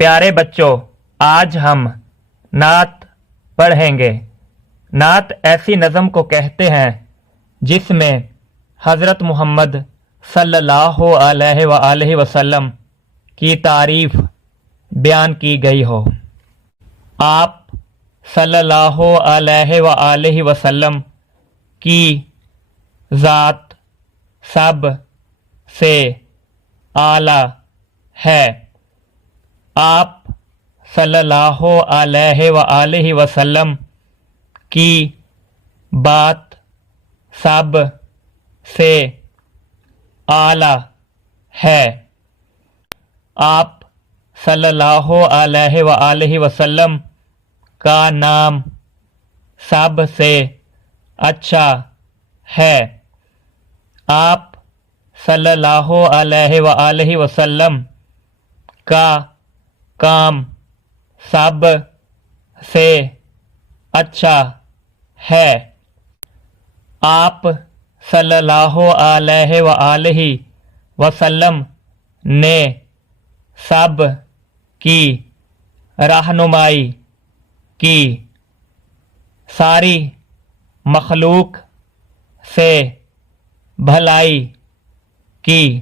پیارے بچوں، آج ہم نعت پڑھیں گے۔ نعت ایسی نظم کو کہتے ہیں جس میں حضرت محمد صلی اللہ علیہ وآلہ وسلم کی تعریف بیان کی گئی ہو۔ آپ صلی اللہ علیہ وآلہ وسلم کی ذات سب سے اعلیٰ ہے۔ آپ صلی اللہ علیہ وآلہ وسلم کی بات سب سے اعلیٰ ہے۔ آپ صلی اللہ علیہ وآلہ وسلم کا نام سب سے اچھا ہے۔ آپ صلی اللہ علیہ وآلہ وسلم کا کام سب سے اچھا ہے۔ آپ صلی اللہ علیہ وآلہ وسلم نے سب کی رہنمائی کی، ساری مخلوق سے بھلائی کی۔